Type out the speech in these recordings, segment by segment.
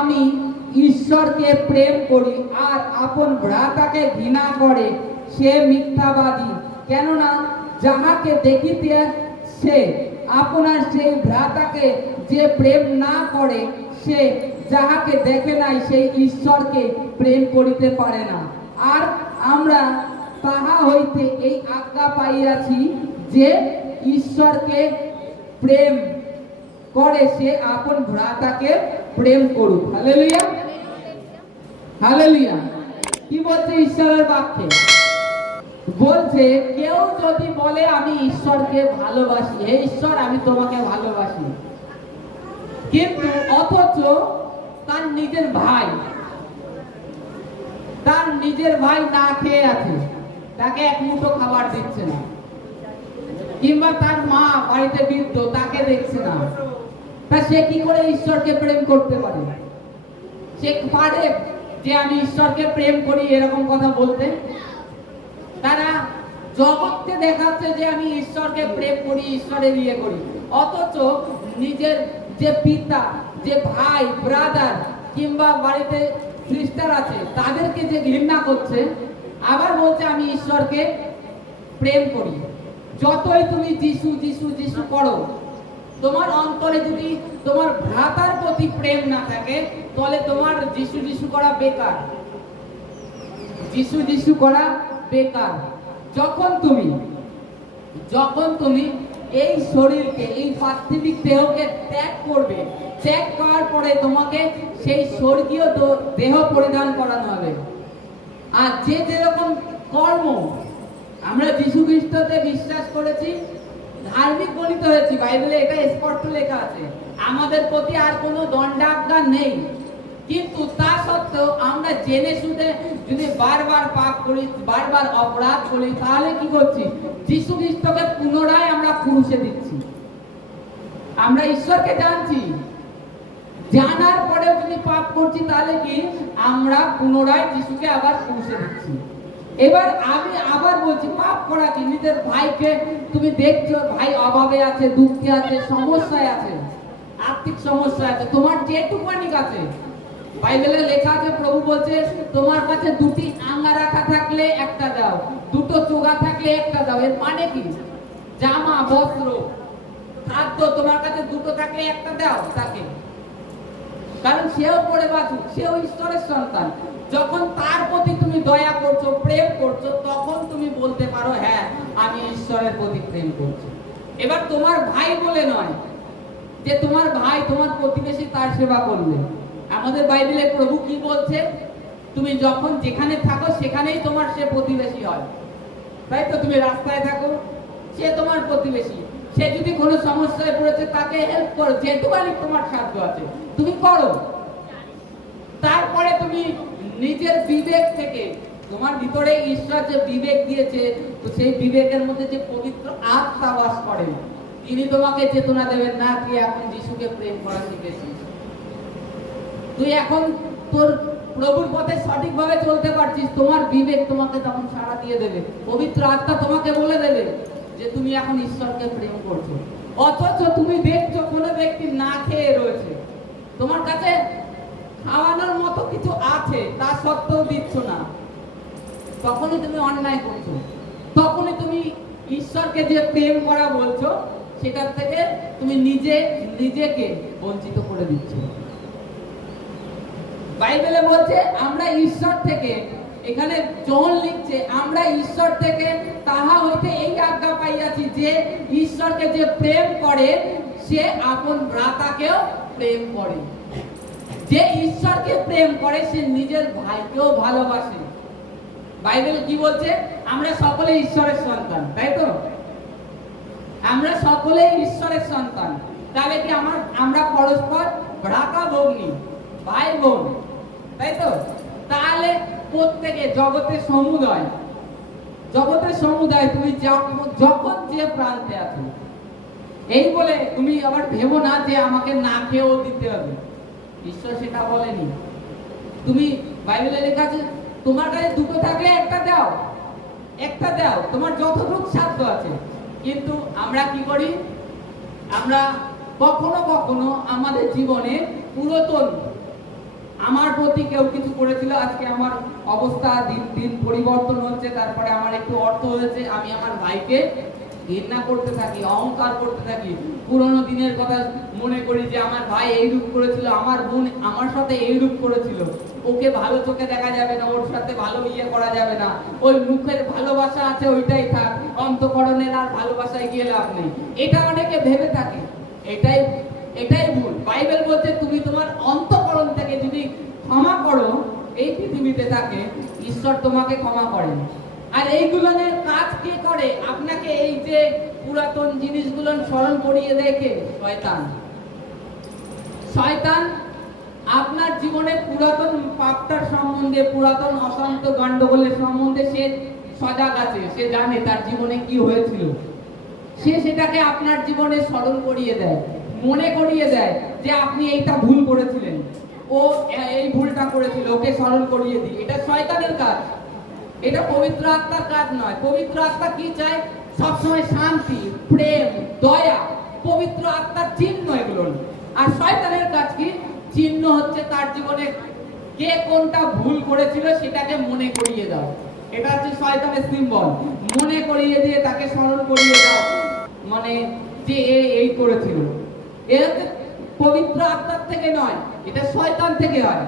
আমি ঈশ্বরকে প্রেম করি আর আপন ভ্রাতাকে ঘৃণা করে সে মিথ্যাবাদী। কেননা যাহাকে দেখিতেছে আপনার সেই ভ্রাতাকে যে প্রেম না করে, সে যাহাকে দেখে নাই সেই ঈশ্বরকে প্রেম করিতে পারে না। আর আমরা তাহা হইতে এই আজ্ঞা পাইয়াছি যে ঈশ্বরকে প্রেম করে সে আপন ভ্রাতাকে প্রেম করুক। Hallelujah, hallelujah. কি বলছে ঈশ্বরের বাক্যে? বলছে কেউ যদি বলে আমি ঈশ্বরকে ভালোবাসি, হে ঈশ্বর আমি তোমাকে ভালোবাসি, কিন্তু অথচ তার নিজের ভাই না খেয়ে আছে, তাকে এক মুঠো খাবার দিচ্ছে না, কিংবা তার মা বাড়িতে বৃদ্ধ তাকে দেখছে না, তা সে কি করে ঈশ্বরকে প্রেম করতে পারে? সে পারে যে আমি ঈশ্বরকে প্রেম করি এরকম কথা বলতে? তারা জগৎকে দেখাচ্ছে যে আমি ঈশ্বরকে প্রেম করি, ঈশ্বরের ইয়ে করি, অথচ নিজের যে পিতা, যে ভাই ব্রাদার কিংবা বাড়িতে সিস্টার আছে তাদেরকে যে ঘৃণা করছে, আবার বলছে আমি ঈশ্বরকে প্রেম করি। যতই তুমি যিশু যিশু যিশু করো, তোমার অন্তরে যদি তোমার ভ্রাতার প্রতি প্রেম না থাকে, তাহলে তোমার যিশু যিশু করা বেকার, যিশু যিশু করা বেকার। যখন তুমি এই শরীরকে, এই পার্থিবিক দেহকে ত্যাগ করবে, ত্যাগ করার পরে তোমাকে সেই স্বর্গীয় দেহ পরিধান করানো হবে। আর যে যেরকম কর্ম আমরা যীশু খ্রিস্টতে বিশ্বাস করেছি, ধার্মিক গণিত হয়েছি, বাইবেলে এটা স্পষ্ট লেখা আছে, আমাদের প্রতি আর কোনো দণ্ডাজ্ঞা নেই। কিন্তু তা সত্ত্বেও আমরা জেনে শুনে যদি বারবার পাপ করি, বারবার অপরাধ করি, তাহলে কি করছি? যীশু খ্রিস্টকে পুনরায় আমরা ক্রুশে দিচ্ছি। আমরা ঈশ্বরকে জানছি, জানার পরেও যদি পাপ করছি, তাহলে কি আমরা পুনরায় যিশুকে আবার ক্রুশে দিচ্ছি। এবার আমি আবার বলছি, পাপ করা কি? নিজের ভাইকে তুমি দেখছো ভাই অভাবে আছে, দুঃখে আছে, সমস্যায় আছে, আর্থিক সমস্যা আছে, তোমার যেটুকুনি আছে, বাইবেলে লেখা আছে, প্রভু বলছে তোমার কাছে দুটি আঙ্গারাখা থাকলে একটা দাও, দুটো চোগা থাকলে একটা দাও। এর মানে কি? জামা, বস্ত্র, খাদ্য তোমার কাছে দুটো থাকলে একটা দাও তাকে, কারণ সেও পড়ে বাঁচুক, সেও ঈশ্বরের সন্তান। যখন তার প্রতি তুমি দয়া করছো, প্রেম করছো, তখন তুমি বলতে পারো হ্যাঁ আমি ঈশ্বরের প্রতি প্রেম করছি। এবার তোমার ভাই বলে নয় যে তোমার ভাই, তোমার প্রতিবেশী তার সেবা করলে। আমাদের বাইবেলে প্রভু কি বলছে? তুমি যখন যেখানে থাকো সেখানেই তোমার সে প্রতিবেশী হয়, তাই তো? তুমি রাস্তায় থাকো, সে তোমার প্রতিবেশী। সে যদি কোনো সমস্যায় পড়েছে তাকে হেল্প করো, যেটুকুনি তোমার সাধ্য আছে তুমি করো। তারপরে তুমি নিজের বিবেক থেকে, তোমার ভিতরে ঈশ্বর যে বিবেক দিয়েছে, তো সেই বিবেকের মধ্যে যে পবিত্র আত্মা বাস করে, তিনি তোমাকে চেতনা দেবেন না তুই এখন যিশুকে প্রেম করা শিখেছিস, তুই এখন তোর প্রভুর পথে সঠিকভাবে চলতে পারছিস, তোমার বিবেক তোমাকে তখন সাড়া দিয়ে দেবে, পবিত্র আত্মা তোমাকে বলে দেবে যে তুমি এখন ঈশ্বরকে প্রেম করছো। অথচ তুমি দেখছো কোনো ব্যক্তি না খেয়ে রয়েছে, তোমার কাছে খাওয়ানোর মতো কিছু আছে, তা সত্ত্বেও দিচ্ছ না, তখনই তুমি অন্যায় করছো, তখনই তুমি ঈশ্বরকে যে প্রেম করা বলছো সেটার থেকে তুমি নিজেকে বঞ্চিত করে দিচ্ছ। বাইবেলে বলছে আমরা ঈশ্বর থেকে, এখানে জন লিখছে আমরা ঈশ্বর থেকে তাহা হইতে এই আজ্ঞা পাইয়াছি যে ঈশ্বরকে যে প্রেম করে সে আপন ভ্রাতাকেও প্রেম করে। যে ঈশ্বরকে প্রেম করে সে নিজের ভাইকেও ভালোবাসে। বাইবেল কি বলছে? আমরা সকলে ঈশ্বরের সন্তান, তাই তো? আমরা সকলে ঈশ্বরের সন্তান। তাহলে কি আমরা পরস্পর ভ্রাতা ভগ্নী, ভাই বোন, তাই তো? তাহলে প্রত্যেকে জগতের সমুদায় তুমি যখন যে প্রান্তে আছো, এই বলে তুমি আবার ভেবো না যে আমাকে না খেয়েও দিতে হবে। ঈশ্বর সেটা বলেনি। তুমি বাইবেলে লেখা আছে তোমার কাছে দুটো থাকলে একটা দাও, তোমার যতটুকু সাধ্য আছে। কিন্তু আমরা কি করি? আমরা কখনো কখনো আমাদের জীবনে পুরাতন আমার প্রতি কেউ কিছু করেছিল, আজকে আমার অবস্থা দিন দিন পরিবর্তন হচ্ছে, তারপরে আমার একটু অর্থ হয়েছে, আমি আমার ভাইকে ঘৃণা করতে থাকি, অহংকার করতে থাকি, পুরনো দিনের কথা মনে করি যে আমার ভাই এইরূপ করেছিল, আমার বোন আমার সাথে এইরূপ করেছিল, ওকে ভালো চোখে দেখা যাবে না, ওর সাথে ভালো ইয়ে করা যাবে না, ওই মুখের ভালোবাসা আছে ওইটাই থাক, অন্তঃকরণের আর ভালোবাসায় গিয়ে লাভ নেই, এটা অনেকে ভেবে থাকে। এটাই এটাই ভুল। বাইবেল বলছে তুমি তোমার অন্তঃকরণ থেকে যদি ক্ষমা করো এই পৃথিবীতে থাকে, ঈশ্বর তোমাকে ক্ষমা করেন। আর এইগুলোর কাজ কে করে? আপনাকে এই যে পুরাতন জিনিসগুলো স্মরণ করিয়ে দেয় কে? শয়তান। শয়তান আপনার জীবনে পুরাতন পাপটার সম্বন্ধে, পুরাতন অশান্ত গন্ডগোলের সম্বন্ধে সে সজাগ আছে, সে জানে তার জীবনে কি হয়েছিল, সে সেটাকে আপনার জীবনে স্মরণ করিয়ে দেয়, মনে করিয়ে দেয় যে আপনি এইটা ভুল করেছিলেন, ও এই ভুলটা করেছিল, ওকে স্মরণ করিয়ে দিই। এটা শয়তানের কাজ, এটা পবিত্র আত্মার কাজ নয়। পবিত্র আত্মা কি চায়? সবসময় শান্তি, প্রেম, দয়া, পবিত্র আত্মার চিহ্ন এগুলো। আর শয়তানের কাজ কি? চিহ্ন হচ্ছে তার জীবনে কে কোনটা ভুল করেছিল সেটাকে মনে করিয়ে দাও। এটা হচ্ছে শয়তানের সিম্বল। মনে করিয়ে দিয়ে তাকে স্মরণ করিয়ে দাও, মানে যে এই করেছিল। এটা পবিত্র আত্মার থেকে নয়, এটা শয়তান থেকে হয়।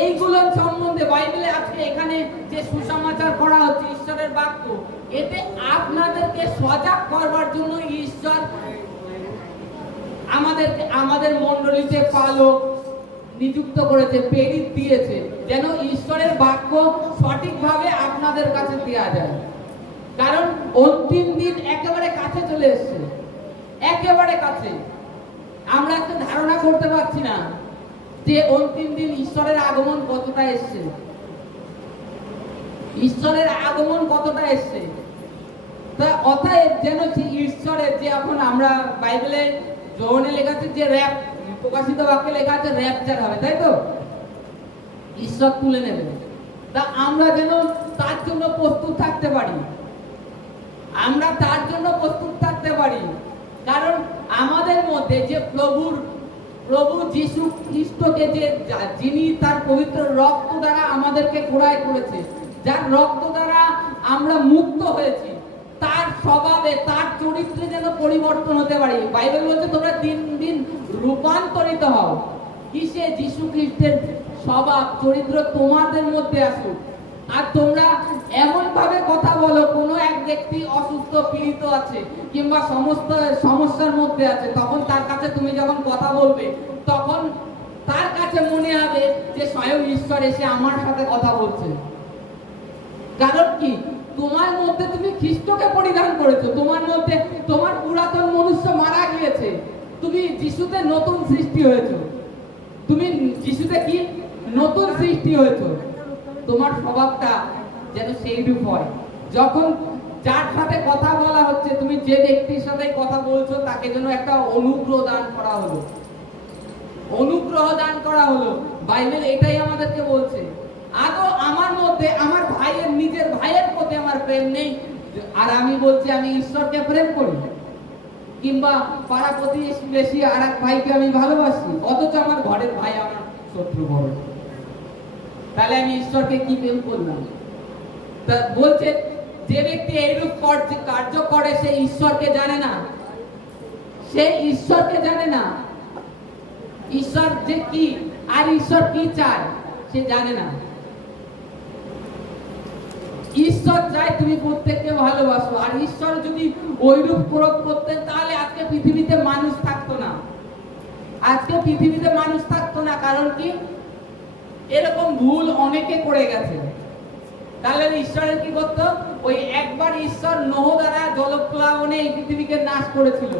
এইগুলো সম্বন্ধে বাইবেলে আজকে এখানে যে সুসমাচার করা হচ্ছে ঈশ্বরের বাক্য, এতে আপনাদেরকে সজাগ করবার জন্য ঈশ্বর আমাদের মণ্ডলীতে পালক নিযুক্ত করেছে, প্রেরিত দিয়েছে, যেন ঈশ্বরের বাক্য সঠিকভাবে আপনাদের কাছে দেওয়া যায়। কারণ অন্তিম দিন একেবারে কাছে চলে এসেছে, একেবারে কাছে। আমরা একটা ধারণা করতে পারছি না যে অন্তিম দিন ঈশ্বরের আগমন কতটা এসছে, ঈশ্বরের আগমন কতটা এসছে। তা অতএব যেন ঈশ্বরের যে এখন আমরা বাইবেলে যোহনে লেখা আছে যে প্রকাশিত বাক্যে লেখা আছে র্যাপচার হবে, তাই তো? ঈশ্বর তুলে নেবে। তা আমরা যেন তার জন্য প্রস্তুত থাকতে পারি, আমরা তার জন্য প্রস্তুত থাকতে পারি। কারণ আমাদের মধ্যে যে প্রভু যিশু খ্রিস্টকে যিনি তার পবিত্র রক্ত দ্বারা আমাদেরকে ক্রয় করেছে, যার রক্ত দ্বারা আমরা মুক্ত হয়েছি, তার স্বভাবে তার চরিত্রে যেন পরিবর্তন হতে পারি। বাইবেল বলছে তোমরা দিন দিন রূপান্তরিত হও। কিসে? যিশু খ্রিস্টের স্বভাব চরিত্র তোমাদের মধ্যে আসুক। আর তোমরা এমন ভাবে কথা বলো, কোনো এক ব্যক্তি অসুস্থ পীড়িত আছে কিংবা সমস্ত সমস্যার মধ্যে আছে, তখন তার কাছে তুমি যখন কথা বলবে, তখন তার কাছে মনে হবে যে স্বয়ং ঈশ্বর এসে আমার সাথে কথা বলছে। কারণ কি? তোমার মধ্যে তুমি খ্রিস্টকে পরিধান করেছো, তোমার মধ্যে তোমার পুরাতন মনুষ্য মারা গিয়েছে, তুমি যিশুতে নতুন সৃষ্টি হয়েছো। তুমি যিশুতে কি? নতুন সৃষ্টি হয়েছো। তোমার স্বভাবটা যেন সেই রূপ হয়। যখন যার সাথে কথা বলা হচ্ছে, তুমি যে ব্যক্তির সাথে কথা বলছো, তাকে যেন একটা অনুগ্রহ দান করা হলো, অনুগ্রহ দান করা হলো। বাইবেল এটাই আমাদেরকে বলছে। আদৌ আমার মধ্যে আমার ভাইয়ের, নিজের ভাইয়ের প্রতি আমার প্রেম নেই, আর আমি বলছি আমি ঈশ্বরকে প্রেম করি, কিংবা পাড়া প্রতিবেশী আর এক ভাইকে আমি ভালোবাসি, অথচ আমার ঘরের ভাই আমার শত্রু বড়, তাহলে আমি ঈশ্বরকে কি প্রেম করলাম? তা বলছে যে ব্যক্তি এইরূপ কার্য করে সে ঈশ্বরকে জানে না, সে ঈশ্বরকে জানে না। ঈশ্বর যে কি আর ঈশ্বর কি চায় সে জানে না। ঈশ্বর চায় তুমি প্রত্যেককে ভালোবাসো। আর ঈশ্বর যদি ওইরূপ প্রয়োগ করতেন তাহলে আজকে পৃথিবীতে মানুষ থাকতো না, আজকে পৃথিবীতে মানুষ থাকতো না। কারণ কি? এরকম ভুল অনেকে করে গেছে। তাহলে ঈশ্বরের কি করতো? ওই একবার ঈশ্বর নোহ দ্বারা জলপ্লাবনে এই পৃথিবীকে নাশ করেছিল,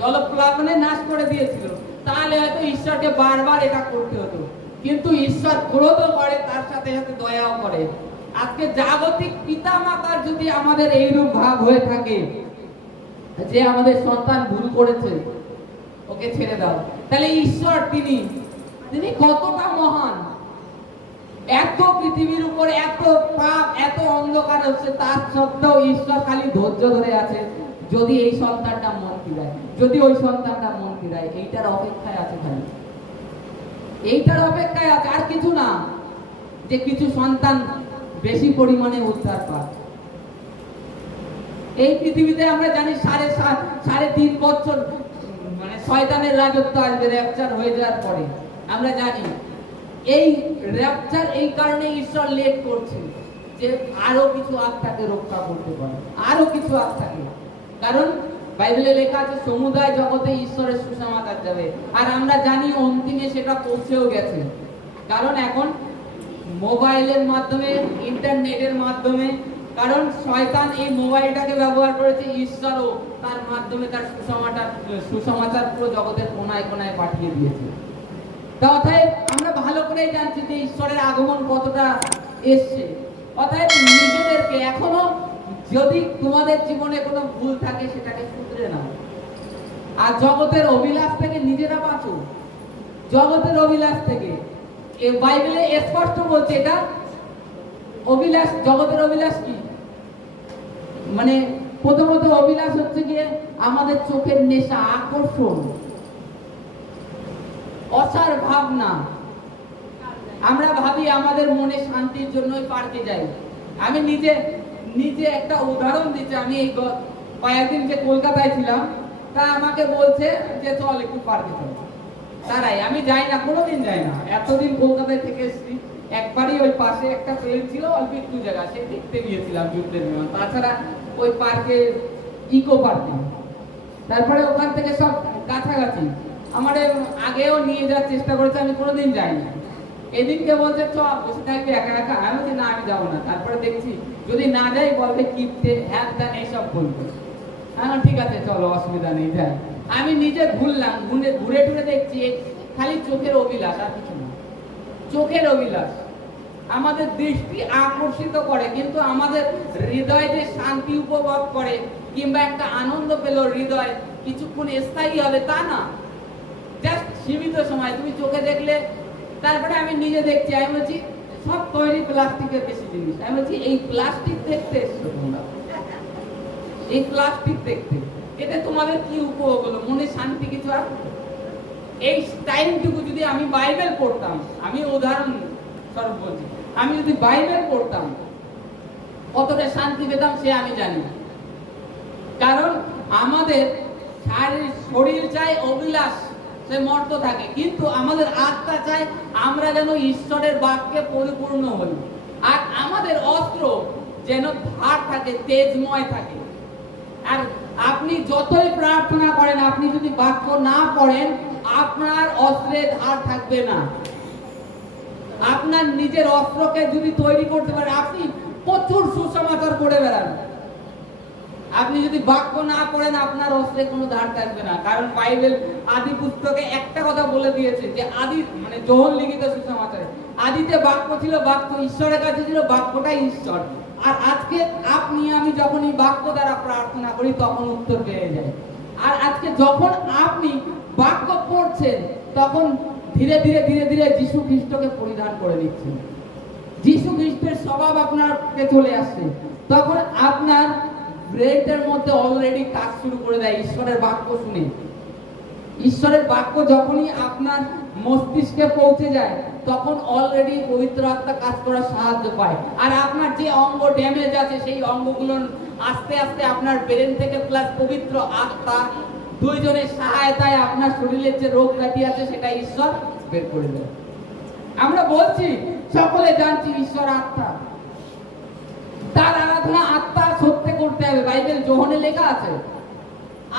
জলপ্লাবনে নাশ করে দিয়েছিল, তাহলে হয়তো ঈশ্বরকে বারবার এটা করতে হতো। কিন্তু ঈশ্বর ক্রোধও করে, তার সাথে সাথে দয়াও করে। আজকে জাগতিক পিতা মাতার যদি আমাদের এইরূপ ভাব হয়ে থাকে যে আমাদের সন্তান ভুল করেছে, ওকে ছেড়ে দাও, তাহলে ঈশ্বর তিনি কতটা মহান। এত পৃথিবীর উপর এত পাপ, এত অন্ধকার হচ্ছে, তার সত্ত্বেও ঈশ্বর খালি ধৈর্য ধরে আছে। যদি এই সন্তানটা মন ফিরায়, যদি ওই সন্তানটা মন ফিরায়, এইটার অপেক্ষায় আছে খালি। এইটার অপেক্ষায় আছে, আর কিছু না, যে কিছু সন্তান বেশি পরিমাণে উদ্ধার পায়। এই পৃথিবীতে আমরা জানি 3.5 বছর মানে শয়তানের রাজত্ব আসবে র্যাপচার হয়ে যাওয়ার পরে। আমরা জানি এই র্যাপচার এই কারণে ঈশ্বর লেট করছে, যে আরো কিছু আত্মাকে রক্ষা করতে পারে, আরো কিছু আত্মাকে। কারণ বাইবেলে লেখা আছে সমুদায় জগতে ঈশ্বরের সুসমাচার যাবে, আর আমরা জানি অন্তিমে সেটা পৌঁছেও গেছে। কারণ এখন মোবাইলের মাধ্যমে, ইন্টারনেটের মাধ্যমে, কারণ শয়তান এই মোবাইলটাকে ব্যবহার করেছে, ঈশ্বরও তার মাধ্যমে তার সুসমাচার পুরো জগতের কোনায় কোনায় পাঠিয়ে দিয়েছে। অতএব আমরা ভালো করেই জানছি যে ঈশ্বরের আগমন কতটা এসছে। অতএব নিজেদেরকে এখনো, যদি তোমাদের জীবনে কোনো ভুল থাকে সেটাকে শুধরে নাও, আর জগতের অভিলাষ থেকে নিজেরা বাঁচো। জগতের অভিলাষ থেকে এই বাইবেলে স্পষ্ট বলছে এটা অভিলাষ। জগতের অভিলাষ কি? মানে প্রথমত অভিলাষ হচ্ছে গিয়ে আমাদের চোখের নেশা, আকর্ষণ, অসার ভাবনা। আমরা ভাবি আমাদের মনে শান্তির জন্যই পার্কে যাই। আমি নিজে একটা উদাহরণ দিচ্ছি। আমি এই কয়েকদিন যে কলকাতায় ছিলাম, তা আমাকে বলছে যে চল একটু পার্কে চল। তারাই আমি যাই না, কোনোদিন যাই না, এতদিন কলকাতায় থেকে এসেছি। একবারই ওই পাশে একটা প্লেন ছিল, অল্প একটু জায়গা, সে দেখতে গিয়েছিলাম যুদ্ধের বিমান। তাছাড়া ওই পার্কে, ইকো পার্কে, তারপরে ওখান থেকে সব কাছাকাছি আমার আগেও নিয়ে যাওয়ার চেষ্টা করেছে, আমি কোনোদিন যাই না। এদিনকে বলছে চ বসে থাকবি একা একা, আমি বলছি না আমি যাবো না। তারপরে দেখছি যদি না যাই বলবে কিপটে, হ্যাঁ ত্যান এইসব বলবে। আমার ঠিক আছে চলো, অসুবিধা নেই, যাই। আমি নিজে ঘুরলাম, ঘুরে টুরে দেখছি খালি চোখের অভিলাষ, আর কিছু না। চোখের অভিলাষ আমাদের দৃষ্টি আকর্ষিত করে, কিন্তু আমাদের হৃদয় যে শান্তি উপভোগ করে কিংবা একটা আনন্দ পেল হৃদয়, কিছুক্ষণ স্থায়ী হবে তা না, জাস্ট সীমিত সময় তুমি চোখে দেখলে। তারপরে আমি নিজে দেখছি, আমি বলছি সব তৈরি প্লাস্টিকের বেশি জিনিস। আমি বলছি এই প্লাস্টিক দেখতে এসছো তোমরা, এই প্লাস্টিক দেখতে, এতে তোমাদের কি উপভোগ হলো? মনে শান্তি কিছু আর? এই টাইমটুকু যদি আমি বাইবেল পড়তাম, আমি উদাহরণ স্বরূপ বলছি, আমি যদি বাইবেল পড়তাম কতটা শান্তি পেতাম সে আমি জানি। কারণ আমাদের শরীর চাই অভিলাষ, সে মর্ত থাকে, কিন্তু আমাদের আত্মা চাই আমরা যেন ঈশ্বরের বাক্যে পরিপূর্ণ হই, আর আমাদের অস্ত্র যেন ধার থাকে, তেজময় থাকে। আর আপনি যতই প্রার্থনা করেন, আপনি যদি বাক্য না পড়েন, আপনার অস্ত্রে ধার থাকবে না। আপনার নিজের অস্ত্রকে যদি তৈরি করতে পারেন, আপনি প্রচুর সুসমাচার করে বেড়ান। আপনি যদি বাক্য না পড়েন, আপনার অস্ত্রে কোনো ধার থাকবে না। কারণ বাইবেল আদি পুস্তকে একটা কথা বলে দিয়েছে যে আদি মানে যোহন লিখিত সুসমাচারে আদিতে বাক্য ছিল, বাক্য ঈশ্বরের কাছে ছিল, বাক্যটাই ঈশ্বর। আর আজকে আপনি আমি যখন এই বাক্য দ্বারা প্রার্থনা করি তখন উত্তর পেয়ে যায়। আর আজকে যখন আপনি বাক্য পড়ছেন তখন ধীরে ধীরে ধীরে ধীরে যীশু খ্রিস্টকে পরিধান করে দিচ্ছেন। যীশু খ্রিস্টের স্বভাব আপনাকে চলে আসছে। তখন আপনার ব্রেনের মধ্যে অলরেডি কাজ শুরু করে দেয় ঈশ্বরের বাক্য শুনে। ঈশ্বরের বাক্য যখনই আপনার মস্তিষ্কে পৌঁছে যায় তখন অলরেডি পবিত্র আত্মা কাজ করার সাহায্য পায়। আর আপনার যে অঙ্গ ড্যামেজ আছে সেই অঙ্গগুলো আস্তে আস্তে আপনার ব্রেন থেকে প্লাস পবিত্র আত্মা দুইজনের সহায়তায় আপনার শরীরের যে রোগ ব্যাধি আছে সেটা ঈশ্বর বের করে দেয়। আমরা বলছি, সকলে জানছি ঈশ্বর আত্মা, তার আরাধনা আত্মা সত্যে করতে হবে, বাইবেল যোহনে লেখা আছে।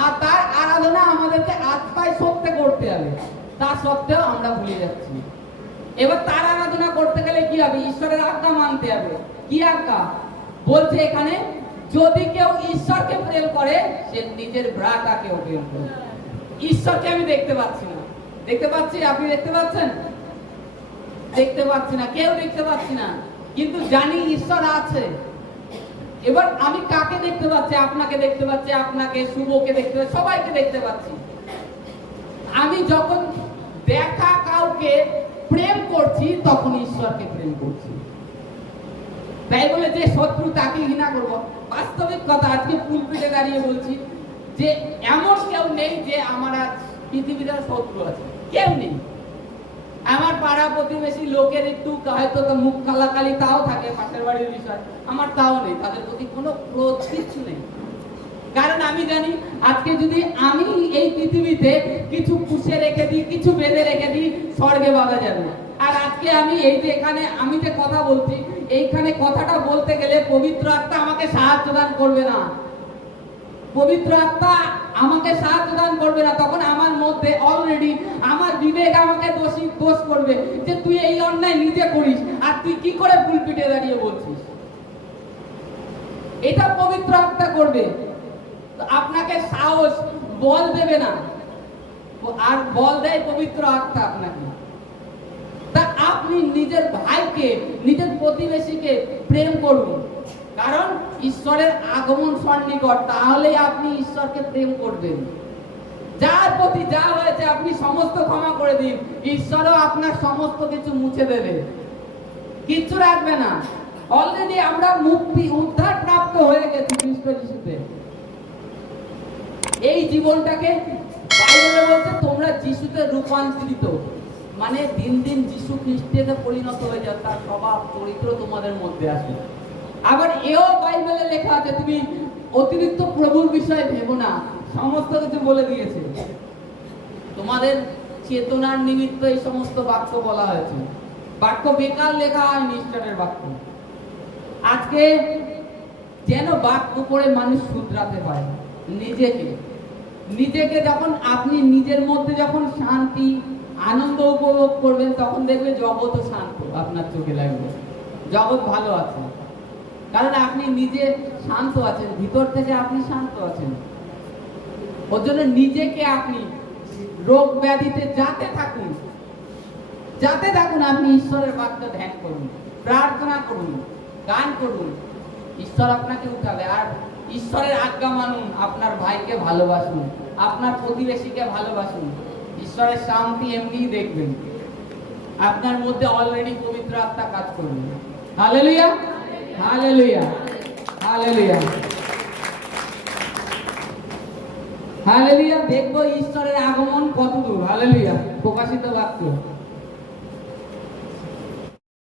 আর তার আরাধনা আমাদেরকে আত্মায় সত্যে করতে হবে, তা সত্ত্বেও আমরা ভুলে যাচ্ছি। এবার তার আরাধনা করতে গেলে কি হবে? ঈশ্বরের আজ্ঞা মানতে হবে। কি আজ্ঞা বলছে এখানে? যদি কেউ ঈশ্বরকে প্রেম করে সে নিজের ভ্রাতাকেও প্রেম করে। ঈশ্বরকে আমি দেখতে পাচ্ছি না, দেখতে পাচ্ছি? আপনি দেখতে পাচ্ছেন? দেখতে পাচ্ছি না, কেউ দেখতে পাচ্ছি না, কিন্তু জানি ঈশ্বর আছে। এবার আমি কাকে দেখতে পাচ্ছি? আপনাকে দেখতে পাচ্ছি, আপনাকে, শুভকে দেখতে পাচ্ছি, সবাইকে দেখতে পাচ্ছি। আমি যখন দেখা কাউকে প্রেম করছি তখন ঈশ্বরকে প্রেম করছি। তাই বলে যে শত্রু তাকে ঘৃণা করবো? বাস্তবিক কথা, আজকে পুলপিটে দাঁড়িয়ে বলছি যে এমন কেউ নেই যে আমার আজ পৃথিবীতে শত্রু আছে, কেউ নেই। আমার প্রতিবেশী লোকের একটু হয়তো তো মুখ কালাকালি তাও থাকে, পাশের বাড়ির বিষয়, আমার তাও নেই, তাদের প্রতি কোনো ক্রোধ কিচ্ছু নেই। কারণ আমি জানি আজকে যদি আমি এই পৃথিবীতে কিছু পুষে রেখে দিই, কিছু বেঁধে রেখে দিই, স্বর্গে বাঁধা যাবে। আর আজকে আমি এই যে এখানে আমি যে কথা বলছি, এইখানে কথাটা বলতে গেলে পবিত্র আত্মা আমাকে সাহায্য দান করবে না। পবিত্র আত্মা আমাকে সাহায্য দান করবে না। তখন আমার মধ্যে অলরেডি আমার বিবেক আমাকে দোষ করবে যে তুই এই অন্যায় নিজে করিস, আর তুই কি করে পুলপিটে দাঁড়িয়ে বলছিস। এটা পবিত্র আত্মা করবে, আপনাকে সাহস, বল দেবে না। আর বল দেয় পবিত্র আত্মা আপনাকে। তা আপনি নিজের ভাইকে, নিজের প্রতিবেশীকে প্রেম করুন, কারণ ঈশ্বরের আগমন সন্নিকট। তাহলেই আপনি ঈশ্বরকে প্রেম করবেন। যার প্রতি যা হয়েছে আপনি সমস্ত ক্ষমা করে দিন, ঈশ্বরও আপনার সমস্ত কিছু মুছে দেবে, কিচ্ছু রাখবে না। অলরেডি আমরা মুক্তি, উদ্ধার প্রাপ্ত হয়ে গেছি খ্রিস্ট যিশুতে। এই জীবনটাকে বাইবেলে বলছে তোমরা যিশুতে রূপান্তরিত, মানে দিন দিন যিশু খ্রিস্টে পরিণত হয়ে যাও, তার স্বভাব চরিত্র তোমাদের মধ্যে আসে। আবার এও বাইবেলে লেখা আছে তুমি অতিরিক্ত প্রভুর বিষয়ে ভেবো না, সমস্ত কিছু বলে দিয়েছে। তোমাদের চেতনার নিমিত্ত এই সমস্ত বাক্য বলা হয়েছে। বাক্য বেকার লেখা হয়নি, ঈশ্বরের বাক্য। আজকে যেন বাক্য পড়ে মানুষ শুধরাতে পারে নিজেকে। যখন আপনি নিজের মধ্যে যখন শান্তি, আনন্দ উপভোগ করবেন, তখন দেখবে জগৎও শান্ত আপনার চোখে লাগবে, জগৎ ভালো আছে। কারণ আপনি নিজে শান্ত আছেন, ভিতর থেকে আপনি শান্ত আছেন। ওর জন্য নিজেকে আপনি রোগ ব্যাধিতে যাতে থাকুন, আপনি ঈশ্বরের বাক্য ধ্যান করুন, প্রার্থনা করুন, গান করুন, ঈশ্বর আপনাকে উঠাবে। আর ঈশ্বরের আজ্ঞা মানুন, আপনার ভাইকে ভালোবাসুন, আপনার প্রতিবেশীকে ভালোবাসুন। ঈশ্বরের শান্তি এমনিই দেখবেন, আপনার মধ্যে অলরেডি পবিত্র আত্মা কাজ করবে। Hallelujah, hallelujah, hallelujah, hallelujah. দেখবো ঈশ্বরের আগমন কতদূর। হালেলুয়া, প্রকাশিত বাক্য।